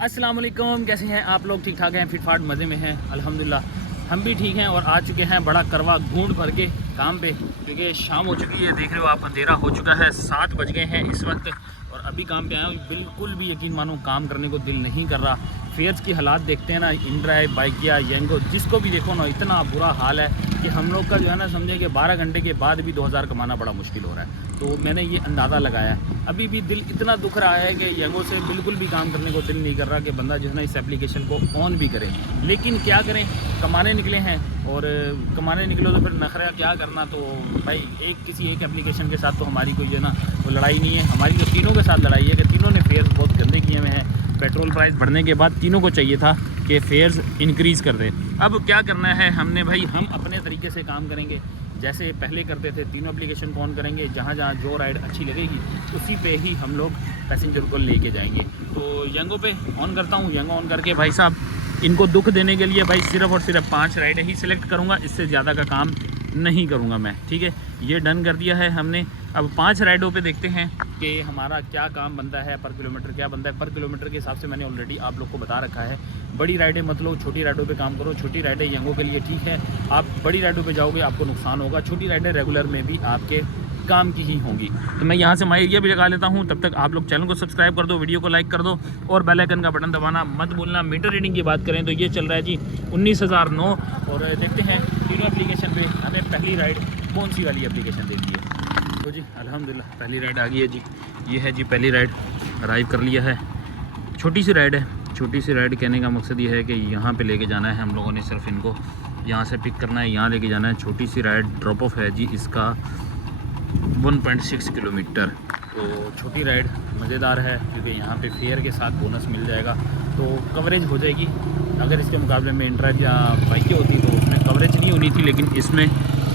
अस्सलाम वालेकुम, कैसे हैं आप लोग? ठीक ठाक हैं, फिट फाट मज़े में हैं अल्हम्दुलिल्लाह। हम भी ठीक हैं और आ चुके हैं बड़ा करवा घूंड भर के काम पे, क्योंकि शाम हो चुकी है। देख रहे हो आप, अंधेरा हो चुका है, 7 बज गए हैं इस वक्त और अभी काम पे आया हूँ। बिल्कुल भी यकीन मानो काम करने को दिल नहीं कर रहा। फेयर्स की हालात देखते हैं ना, इनड्राइव, बाइकिया, येंगो, जिसको भी देखो ना इतना बुरा हाल है कि हम लोग का जो है ना, समझे कि 12 घंटे के बाद भी 2000 कमाना बड़ा मुश्किल हो रहा है। तो मैंने ये अंदाज़ा लगाया है। अभी भी दिल इतना दुख रहा है कि येंगो से बिल्कुल भी काम करने को दिल नहीं कर रहा कि बंदा जो है ना इस एप्लीकेशन को ऑन भी करे। लेकिन क्या करें, कमाने निकले हैं और कमाने निकलो तो फिर नखरा क्या करना। तो भाई किसी एक एप्लीकेशन के साथ तो हमारी कोई जो है ना वो लड़ाई नहीं है। हमारी तो तीनों के साथ लड़ाई है कि तीनों ने फेयर्स बहुत गंदे किए हुए हैं। पेट्रोल प्राइस बढ़ने के बाद तीनों को चाहिए था कि फेयर्स इंक्रीज़ कर दे। अब क्या करना है हमने भाई, हम अपने तरीके से काम करेंगे जैसे पहले करते थे। तीनों एप्लीकेशन को ऑन करेंगे, जहाँ जहाँ जो राइड अच्छी लगेगी उसी पे ही हम लोग पैसेंजर को लेके जाएंगे। तो येंगो पे ऑन करता हूँ। येंगो ऑन करके भाई साहब इनको दुख देने के लिए भाई सिर्फ़ और सिर्फ 5 राइडें ही सिलेक्ट करूँगा, इससे ज़्यादा का काम नहीं करूँगा मैं। ठीक है, ये डन कर दिया है हमने। अब 5 राइडों पे देखते हैं कि हमारा क्या काम बनता है, पर किलोमीटर क्या बनता है। पर किलोमीटर के हिसाब से मैंने ऑलरेडी आप लोग को बता रखा है। बड़ी राइडें मत लो, छोटी राइडों पे काम करो। छोटी राइडें येंगो के लिए ठीक है, आप बड़ी राइडों पे जाओगे आपको नुकसान होगा। छोटी राइडें रेगुलर में भी आपके काम की ही होंगी। तो मैं यहाँ से माई एरिया भी लगा लेता हूँ। तब तक आप लोग चैनल को सब्सक्राइब कर दो, वीडियो को लाइक कर दो और बेल आइकन का बटन दबाना मत भूलना। मीटर रीडिंग की बात करें तो ये चल रहा है जी 19,009। और देखते हैं तीनों एप्लीकेशन पे हमें पहली राइड कौन सी वाली एप्लीकेशन देती है। तो जी अल्हम्दुलिल्लाह पहली राइड आ गई है जी। ये है जी पहली राइड, अराइव कर लिया है। छोटी सी राइड है। छोटी सी राइड कहने का मकसद ये है कि यहाँ पे लेके जाना है हम लोगों ने, सिर्फ इनको यहाँ से पिक करना है, यहाँ लेके जाना है। छोटी सी राइड, ड्रॉप ऑफ है जी इसका 1.6 किलोमीटर। तो छोटी राइड मज़ेदार है क्योंकि यहाँ पे फेयर के साथ बोनस मिल जाएगा, तो कवरेज हो जाएगी। अगर इसके मुकाबले में इंट्राइव या बाइकें होती तो उसमें कवरेज नहीं होनी थी, लेकिन इसमें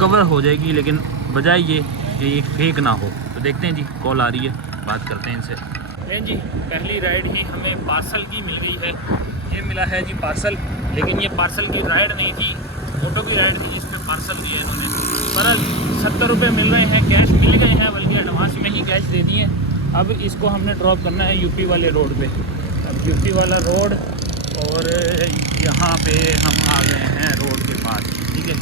कवर हो जाएगी। लेकिन बजाय ये कि एक फेक ना हो। तो देखते हैं जी, कॉल आ रही है, बात करते हैं इनसे। नहीं जी, पहली राइड ही हमें पार्सल की मिल गई है। ये मिला है जी पार्सल, लेकिन ये पार्सल की राइड नहीं थी, ऑटो की राइड थी जिसमें पार्सल दिया इन्होंने। पर 70 रुपये मिल रहे हैं, कैश मिल गए हैं, बल्कि एडवांस में ही कैश दे दिए। अब इसको हमने ड्रॉप करना है यूपी वाले रोड पे। अब यूपी वाला रोड, और यहाँ पे हम आ गए हैं रोड के पास। ठीक है,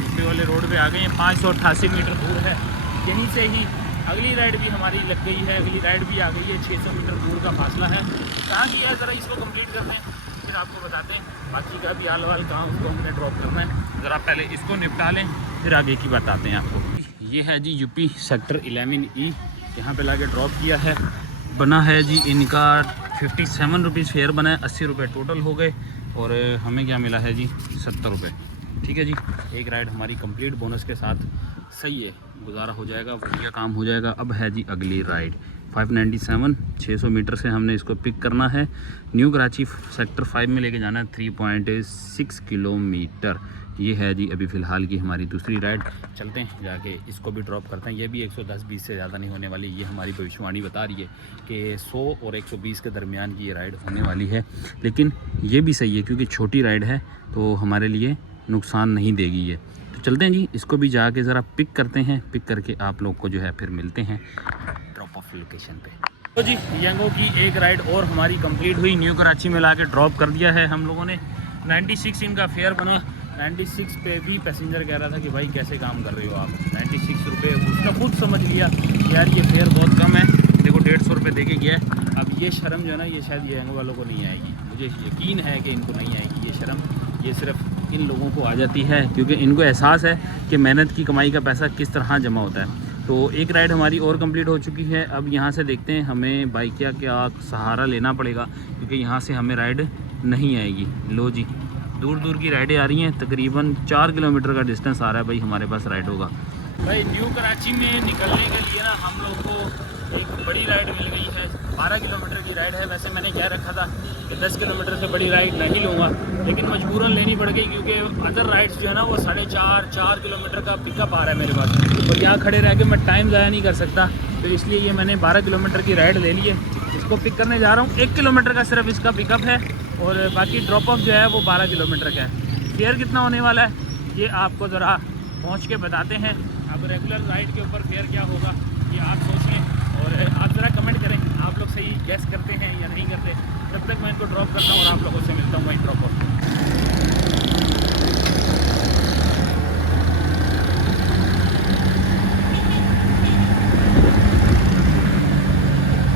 यूपी वाले रोड पे आ गए हैं। 588 मीटर दूर है। यहीं से ही अगली राइड भी हमारी लग गई है। अगली राइड भी आ गई है, 600 मीटर दूर का फासला है। कहाँ की है, ज़रा इसको कंप्लीट करते हैं फिर आपको बताते हैं। बाकी का भी हाल वाल काम उसको हमने ड्रॉप करना है। ज़रा पहले इसको निपटा लें, फिर आगे की बताते हैं आपको। ये है जी यूपी सेक्टर 11E, यहाँ पे लाके ड्रॉप किया है। बना है जी इनका 57 रुपीज़ फेयर बना है, 80 रुपये टोटल हो गए और हमें क्या मिला है जी 70 रुपये। ठीक है जी, एक राइड हमारी कंप्लीट बोनस के साथ। सही है, गुजारा हो जाएगा, बढ़िया काम हो जाएगा। अब है जी अगली राइड 597, 600 मीटर से हमने इसको पिक करना है। न्यू कराची सेक्टर 5 में लेके जाना है 3.6 किलोमीटर। ये है जी अभी फ़िलहाल की हमारी दूसरी राइड। चलते हैं जाके इसको भी ड्रॉप करते हैं। ये भी 110-20 से ज़्यादा नहीं होने वाली। ये हमारी भविष्यवाणी बता रही है कि 100 और 120 के दरमियान की ये राइड होने वाली है। लेकिन ये भी सही है क्योंकि छोटी राइड है तो हमारे लिए नुकसान नहीं देगी ये। तो चलते हैं जी, इसको भी जाके ज़रा पिक करते हैं। पिक करके आप लोग को जो है फिर मिलते हैं ड्रॉप ऑफ लोकेशन पे। तो जी येंगो की एक राइड और हमारी कंप्लीट हुई। न्यू कराची में ला के ड्रॉप कर दिया है हम लोगों ने। 96 इनका फेयर बना। 96 पे भी पैसेंजर कह रहा था कि भाई कैसे काम कर रहे हो आप, 96 रुपये। उसने खुद समझ लिया यार ये फेयर बहुत कम है। देखो 150 रुपये दे के गया है। अब ये शर्म जो है ना, ये शायद येंगो वालों को नहीं आएगी। मुझे यकीन है कि इनको नहीं आएगी ये शर्म। ये सिर्फ इन लोगों को आ जाती है क्योंकि इनको एहसास है कि मेहनत की कमाई का पैसा किस तरह जमा होता है। तो एक राइड हमारी और कंप्लीट हो चुकी है। अब यहाँ से देखते हैं हमें बाइकिया का सहारा लेना पड़ेगा क्योंकि यहाँ से हमें राइड नहीं आएगी। लो जी, दूर दूर की राइडें आ रही हैं। तकरीबन 4 किलोमीटर का डिस्टेंस आ रहा है भाई हमारे पास राइड होगा। भाई न्यू कराची में निकलने के लिए ना हम लोग को एक बड़ी राइड मिल गई है। 12 किलोमीटर की राइड है। वैसे मैंने क्या रखा था कि 10 किलोमीटर से बड़ी राइड नहीं लूँगा, लेकिन मजबूरन लेनी पड़ गई क्योंकि अदर राइड्स जो है ना वो 4.5-4 किलोमीटर का पिकअप आ रहा है मेरे पास। और यहाँ खड़े रह के मैं टाइम ज़ाया नहीं कर सकता, तो इसलिए ये मैंने 12 किलोमीटर की राइड ले ली है। इसको पिक करने जा रहा हूँ। 1 किलोमीटर का सिर्फ इसका पिकअप है और बाकी ड्रॉप ऑफ जो है वो 12 किलोमीटर का है। फेयर कितना होने वाला है ये आपको ज़रा पहुँच के बताते हैं। अब रेगुलर राइड के ऊपर फेयर क्या होगा ये आप सोच लें और आप ज़रा कमेंट करें, आप लोग सही गैस करते हैं या नहीं करते। जब तक मैं इनको ड्रॉप करता हूँ और आप लोगों से मिलता हूँ वहीं ड्रॉप पर।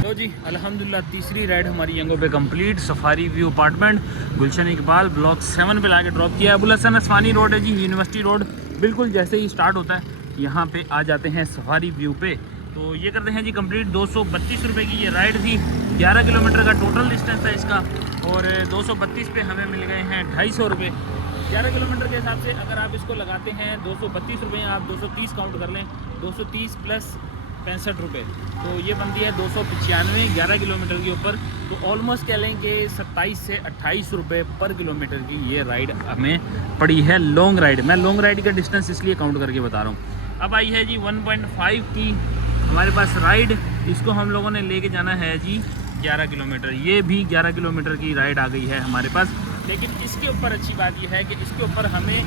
तो जी अल्हम्दुलिल्लाह तीसरी राइड हमारी यंगो पे कंप्लीट। सफारी व्यू अपार्टमेंट गुलशन इकबाल ब्लॉक 7 पे लाके ड्रॉप किया है। अबुल हसन असवानी रोड है जी, यूनिवर्सिटी रोड। बिल्कुल जैसे ही स्टार्ट होता है यहाँ पे आ जाते हैं सफारी व्यू पे। तो ये करते हैं जी कंप्लीट। 232 रुपये की ये राइड थी। 11 किलोमीटर का टोटल डिस्टेंस था इसका और 232 पे हमें मिल गए हैं 250 रुपये। 11 किलोमीटर के हिसाब से अगर आप इसको लगाते हैं 232 रुपये, आप 230 काउंट कर लें, 230 प्लस 65 रुपये, तो ये बनती है 295 11 किलोमीटर के ऊपर। तो ऑलमोस्ट कह लें कि 27 से 28 रुपये पर किलोमीटर की ये राइड हमें पड़ी है, लॉन्ग राइड। मैं लॉन्ग राइड का डिस्टेंस इसलिए काउंट करके बता रहा हूँ। अब आई है जी 1.5 की हमारे पास राइड। इसको हम लोगों ने लेके जाना है जी 11 किलोमीटर। ये भी 11 किलोमीटर की राइड आ गई है हमारे पास। लेकिन इसके ऊपर अच्छी बात यह है कि इसके ऊपर हमें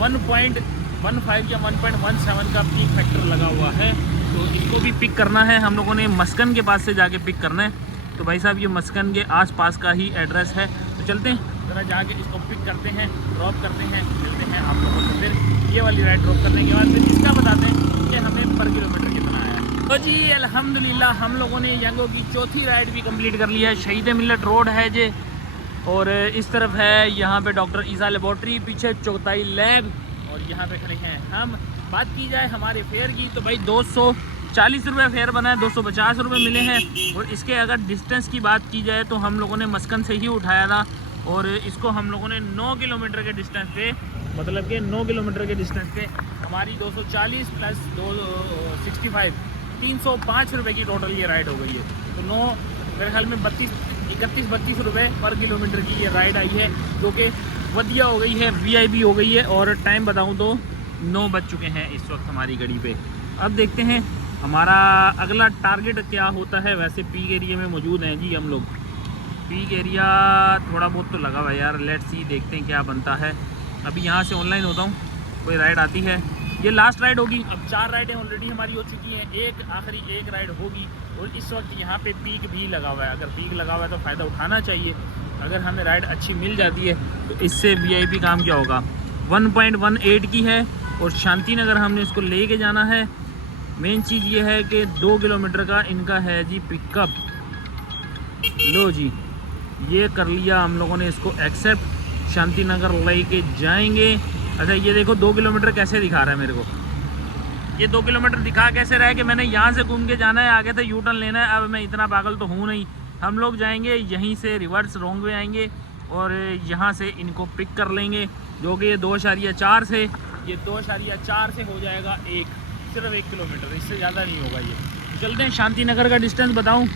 1.15 या 1.17 का पीक फैक्टर लगा हुआ है। तो इसको भी पिक करना है हम लोगों ने, मस्कन के पास से जाके पिक करना है। तो भाई साहब ये मस्कन के आसपास का ही एड्रेस है। तो चलते हैं ज़रा जाके इसको पिक करते हैं, ड्रॉप करते हैं, मिलते हैं आप लोगों से। फिर ये वाली राइड ड्रॉप करने के बाद फिर इसका बताते हैं कि हमें पर किलोमीटर कितना आया। तो जी अल्हम्दुलिल्लाह हम लोगों ने यंगो की चौथी राइड भी कंप्लीट कर ली है। शहीद मिल्लत रोड है जे, और इस तरफ है यहाँ पे डॉक्टर ईसा लेबॉर्ट्री, पीछे चौथाई लैब, और यहाँ पे खड़े हैं हम। बात की जाए हमारे फेयर की तो भाई 240 रुपये फेयर बना है, 250 रुपये मिले हैं। और इसके अगर डिस्टेंस की बात की जाए तो हम लोगों ने मस्कन से ही उठाया था और इसको हम लोगों ने 9 किलोमीटर के डिस्टेंस पे, मतलब कि 9 किलोमीटर के डिस्टेंस पे हमारी 240 प्लस 265 305 रुपये की टोटल ये राइड हो गई है। तो 9 मेरे ख्याल में 31-32 रुपये पर किलोमीटर की ये राइड आई है, जो कि वधिया हो गई है, वीआईपी हो गई है। और टाइम बताऊं तो 9 बज चुके हैं इस वक्त हमारी घड़ी पे। अब देखते हैं हमारा अगला टारगेट क्या होता है। वैसे पीक एरिया में मौजूद हैं जी हम लोग। पीक एरिया थोड़ा बहुत तो लगा हुआ है यार, लेट्स सी, देखते हैं क्या बनता है। अभी यहाँ से ऑनलाइन होता हूँ, कोई राइड आती है। ये लास्ट राइड होगी। अब 4 राइडें ऑलरेडी हमारी हो चुकी हैं, एक आखिरी एक राइड होगी। और इस वक्त यहाँ पे पीक भी लगा हुआ है। अगर पीक लगा हुआ है तो फ़ायदा उठाना चाहिए। अगर हमें राइड अच्छी मिल जाती है तो इससे वीआईपी काम क्या होगा। 1.18 की है और शांति नगर हमने इसको ले के जाना है। मेन चीज़ ये है कि 2 किलोमीटर का इनका है जी पिकअप। लो जी, ये कर लिया हम लोगों ने इसको एक्सेप्ट। शांति नगर ले के जाएंगे। अच्छा ये देखो 2 किलोमीटर कैसे दिखा रहा है मेरे को। ये 2 किलोमीटर दिखा कैसे रहा है कि मैंने यहाँ से घूम के जाना है, आगे से यू टर्न लेना है। अब मैं इतना पागल तो हूँ नहीं। हम लोग जाएंगे यहीं से रिवर्स रोंग वे आएंगे और यहाँ से इनको पिक कर लेंगे, जो कि ये 2.4 से, ये 2.4 से हो जाएगा सिर्फ 1 किलोमीटर, इससे ज़्यादा नहीं होगा ये। चलते हैं। शांति नगर का डिस्टेंस बताऊँ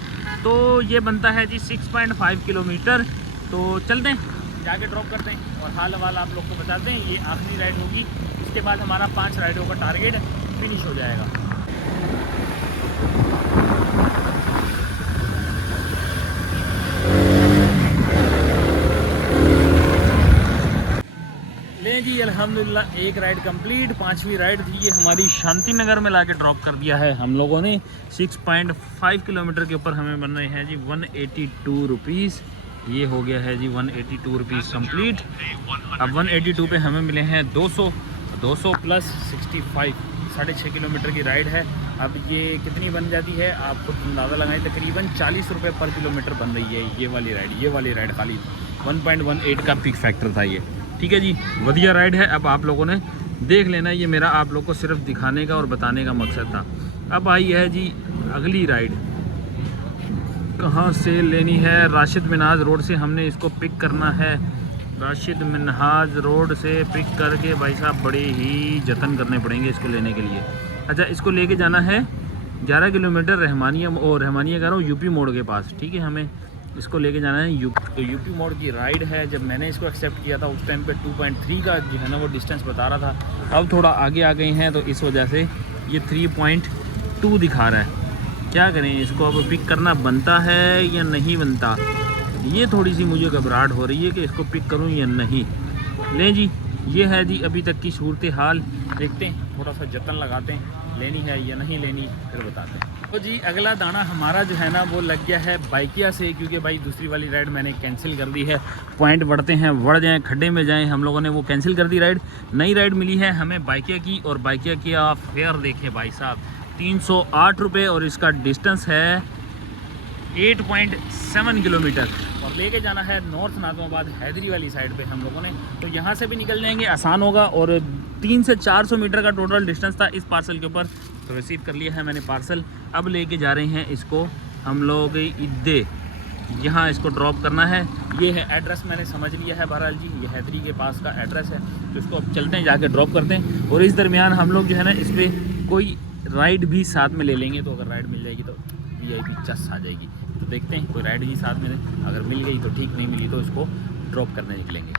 तो ये बनता है जी 6.5 किलोमीटर। तो चलते हैं, जाके ड्रॉप करते हैं और हाल हवाल आप लोग को बताते हैं। ये आखिरी राइड होगी, इसके बाद हमारा 5 राइडों का टारगेट फिनिश हो जाएगा। ले जी अल्हम्दुलिल्लाह एक राइड कंप्लीट। 5वीं राइड थी ये हमारी। शांति नगर में लाके ड्रॉप कर दिया है हम लोगों ने। 6.5 किलोमीटर के ऊपर हमें बन रहे हैं जी 182 रुपीज़। ये हो गया है जी 182 रुपीज़ कम्प्लीट। अब 182 पे हमें मिले हैं 200 प्लस 65, 6.5 किलोमीटर की राइड है। अब ये कितनी बन जाती है आप खुद अंदाज़ा लगाएं, तकरीबन 40 रुपये पर किलोमीटर बन रही है ये वाली राइड खाली 1.18 का पिक फैक्टर था ये। ठीक है जी, वधिया राइड है। अब आप लोगों ने देख लेना, ये मेरा आप लोग को सिर्फ दिखाने का और बताने का मकसद था। अब आई है जी अगली राइड। कहाँ से लेनी है? राशिद मिन्हाज रोड से हमने इसको पिक करना है। राशिद मिन्हाज रोड से पिक करके भाई साहब बड़े ही जतन करने पड़ेंगे इसको लेने के लिए। अच्छा, इसको लेके जाना है 11 किलोमीटर रहमानिया कह रहा हूँ यूपी मोड़ के पास। ठीक है, हमें इसको लेके जाना है तो यूपी मोड़ की राइड है। जब मैंने इसको एक्सेप्ट किया था उस टाइम पे 2.3 का जो है ना वो डिस्टेंस बता रहा था। अब थोड़ा आगे आ गए हैं तो इस वजह से ये 3.2 दिखा रहा है। क्या करें, इसको अब पिक करना बनता है या नहीं बनता, ये थोड़ी सी मुझे घबराहट हो रही है कि इसको पिक करूं या नहीं। लें जी, ये है जी अभी तक की सूरत हाल। देखते हैं, थोड़ा सा जतन लगाते हैं, लेनी है या नहीं लेनी, फिर बताते हैं। तो जी अगला दाना हमारा जो है ना वो लग गया है बाइकिया से, क्योंकि भाई दूसरी वाली राइड मैंने कैंसिल कर दी है। पॉइंट बढ़ते हैं, बढ़ जाएं, खड्डे में जाएं, हम लोगों ने वो कैंसिल कर दी राइड। नई राइड मिली है हमें बाइकिया की, और बाइकिया की आप फेयर देखें भाई साहब 308 रुपये, और इसका डिस्टेंस है 8.7 किलोमीटर, और लेके जाना है नॉर्थ नाज़िमाबाद हैदरी वाली साइड पे हम लोगों ने। तो यहाँ से भी निकल जाएंगे, आसान होगा। और 300 से 400 मीटर का टोटल डिस्टेंस था इस पार्सल के ऊपर। तो रिसीव कर लिया है मैंने पार्सल, अब लेके जा रहे हैं इसको हम लोग ईदे, यहाँ इसको ड्रॉप करना है। ये है एड्रेस, मैंने समझ लिया है बहरहाल जी, ये हैदरी के पास का एड्रेस है। तो इसको अब चलते हैं, जाके ड्रॉप करते हैं। और इस दरमियान हम लोग जो है ना इस पर कोई राइड भी साथ में ले लेंगे, तो अगर राइड मिल जाएगी तो VIP चस आ जाएगी। तो देखते हैं कोई राइड ही साथ में, अगर मिल गई तो ठीक, नहीं मिली तो इसको ड्रॉप करने निकलेंगे।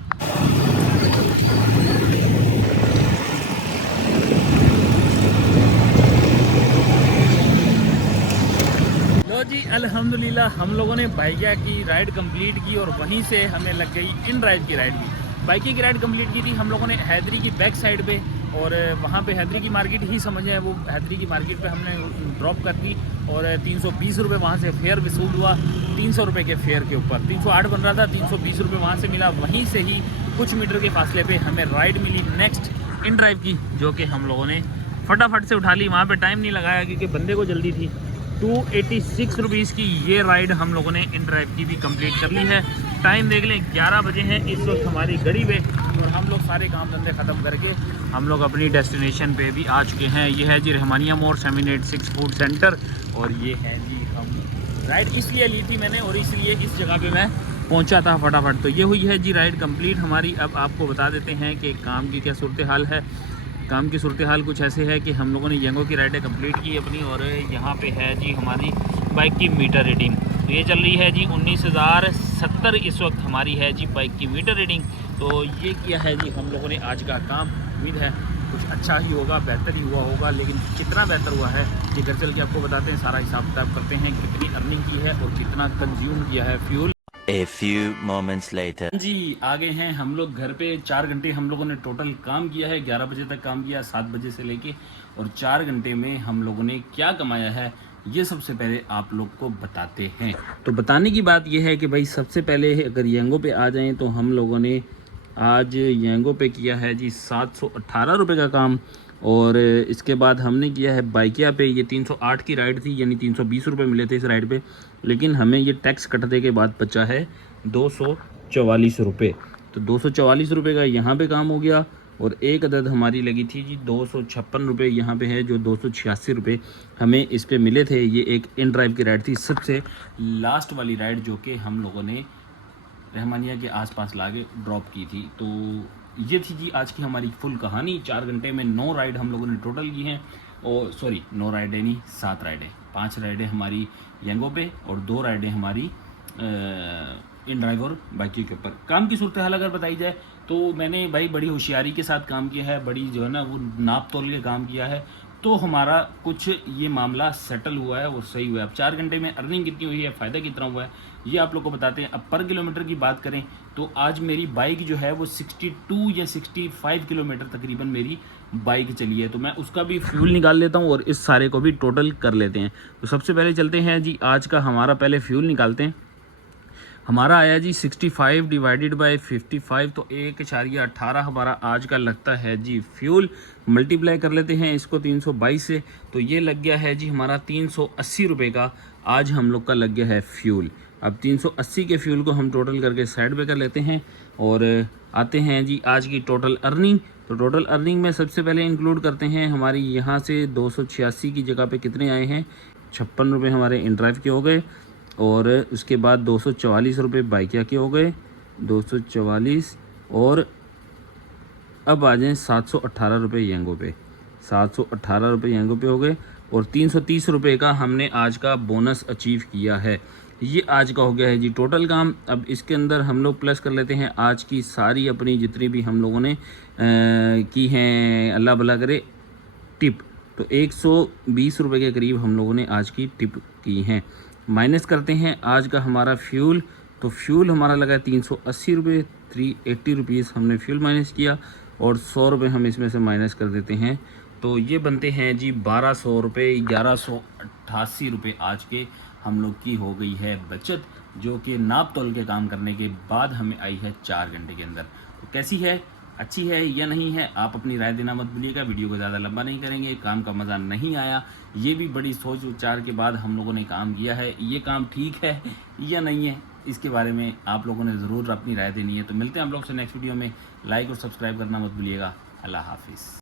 लो जी अल्हम्दुलिल्लाह हम लोगों ने बाइकिया की राइड कंप्लीट की, और वहीं से हमें लग गई इन ड्राइव की राइड भी। बाइकिया की राइड कंप्लीट की थी हम लोगों ने हैदरी की बैक साइड पे, और वहाँ पे हैदरी की मार्केट ही समझे, वो हैदरी की मार्केट पे हमने ड्रॉप कर दी। और 320 रुपये वहाँ से फेयर वसूल हुआ, 300 रुपये के फेयर के ऊपर 308 बन रहा था, 320 रुपये वहाँ से मिला। वहीं से ही कुछ मीटर के फासले पे हमें राइड मिली नेक्स्ट इन ड्राइव की, जो कि हम लोगों ने फटाफट से उठा ली। वहाँ पे टाइम नहीं लगाया क्योंकि बंदे को जल्दी थी। 286 रुपीज़ की ये राइड हम लोगों ने इन ड्राइव की भी कंप्लीट कर ली है। टाइम देख लें 11 बजे हैं इस वक्त हमारी घड़ी पे, और हम लोग सारे काम धंधे ख़त्म करके हम लोग अपनी डेस्टिनेशन पे भी आ चुके हैं। ये है जी रहमानिया मोड़ 786 फूड सेंटर, और ये है जी हम राइड इसलिए ली थी मैंने, और इसलिए इस जगह पे मैं पहुंचा था फटाफट। तो ये हुई है जी राइड कंप्लीट हमारी। अब आपको बता देते हैं कि काम की क्या सूरत हाल है। काम की सूरत हाल कुछ ऐसे है कि हम लोगों ने यंगो की राइडें कंप्लीट की अपनी, और यहाँ पे है जी हमारी बाइक की मीटर रीडिंग। तो ये चल रही है जी 19,070 इस वक्त हमारी है जी बाइक की मीटर रीडिंग। तो ये किया है जी हम लोगों ने आज का काम। उम्मीद है कुछ अच्छा ही होगा, बेहतर ही हुआ होगा, लेकिन कितना बेहतर हुआ है ये घर चल के आपको बताते हैं। सारा हिसाब किताब करते हैं, कितनी अर्निंग की है और कितना कंज्यूम किया है fuel. A few moments later. जी आगे हैं हम लोग घर पे। 4 घंटे हम लोगों ने टोटल काम किया है, 11 बजे तक काम किया, 7 बजे से लेके, और 4 घंटे में हम लोगों ने क्या कमाया है ये सबसे पहले आप लोग को बताते हैं। तो बताने की बात यह है कि भाई सबसे पहले अगर यंगो पे आ जाएं तो हम लोगों ने आज यंगो पे किया है जी 718 रुपये का काम, और इसके बाद हमने किया है बाइकिया पे। ये 308 की राइड थी, यानी 320 रुपये मिले थे इस राइड पे, लेकिन हमें ये टैक्स कटने के बाद बचा है 244 रुपये। तो 244 रुपये का यहाँ पे काम हो गया, और एक अदद हमारी लगी थी जी 256 रुपये यहाँ पे है, जो 286 रुपये हमें इस पे मिले थे। ये एक इन ड्राइव की राइड थी, सबसे लास्ट वाली राइड जो कि हम लोगों ने रहमानिया के आसपास लाके ड्रॉप की थी। तो ये थी जी आज की हमारी फुल कहानी। 4 घंटे में 9 राइड हम लोगों ने टोटल की हैं, और सॉरी 9 राइडें नहीं, 7 राइडें। 5 राइडें हमारी यंगो पे और 2 राइडें हमारी इन ड्राइव और बाइकी के ऊपर। काम की सूरत हाल अगर बताई जाए तो मैंने भाई बड़ी होशियारी के साथ काम किया है, बड़ी जो है ना वो नाप तोल के काम किया है, तो हमारा कुछ ये मामला सेटल हुआ है और सही हुआ है। अब 4 घंटे में अर्निंग कितनी हुई है, फ़ायदा कितना हुआ है, ये आप लोग को बताते हैं। अब पर किलोमीटर की बात करें तो आज मेरी बाइक जो है वो 62 या 65 किलोमीटर तकरीबन मेरी बाइक चली है। तो मैं उसका भी फ्यूल निकाल लेता हूँ और इस सारे को भी टोटल कर लेते हैं। तो सबसे पहले चलते हैं जी आज का हमारा पहले फ्यूल निकालते हैं। हमारा आया जी 65 डिवाइडेड बाय 55, तो 1.18 हमारा आज का लगता है जी फ्यूल। मल्टीप्लाई कर लेते हैं इसको 322 से, तो ये लग गया है जी हमारा 380 रुपये का आज हम लोग का लग गया है फ्यूल। अब 380 के फ्यूल को हम टोटल करके साइड पे कर लेते हैं और आते हैं जी आज की टोटल अर्निंग। तो टोटल अर्निंग में सबसे पहले इंक्लूड करते हैं हमारी यहाँ से 286 की जगह पे कितने आए हैं, 56 रुपये हमारे इन ड्राइव के हो गए, और उसके बाद 244 रुपये बाइकिया के हो गए, 244, और अब आ जाएँ 718 रुपये यंगो पे, 718 रुपये यंगो पे हो गए, और 330 रुपये का हमने आज का बोनस अचीव किया है। ये आज का हो गया है जी टोटल काम। अब इसके अंदर हम लोग प्लस कर लेते हैं आज की सारी अपनी जितनी भी हम लोगों ने की हैं, अल्लाह भला करे, टिप। तो 120 रुपये के करीब हम लोगों ने आज की टिप की हैं। माइनस करते हैं आज का हमारा फ्यूल, तो फ्यूल हमारा लगा 380 रुपये, 380 रुपीज़ हमने फ्यूल माइनस किया, और 100 रुपये हम इसमें से माइनस कर देते हैं तो ये बनते हैं जी 1200 रुपये, 1188 रुपये आज के हम लोग की हो गई है बचत, जो कि नाप तोल के काम करने के बाद हमें आई है 4 घंटे के अंदर। तो कैसी है, अच्छी है या नहीं है, आप अपनी राय देना मत भूलिएगा। वीडियो को ज़्यादा लंबा नहीं करेंगे, काम का मज़ा नहीं आया, ये भी बड़ी सोच विचार के बाद हम लोगों ने काम किया है। ये काम ठीक है या नहीं है, इसके बारे में आप लोगों ने ज़रूर अपनी राय देनी है। तो मिलते हैं हम लोग से नेक्स्ट वीडियो में। लाइक और सब्सक्राइब करना मत भूलिएगा। अल्लाह हाफिज़।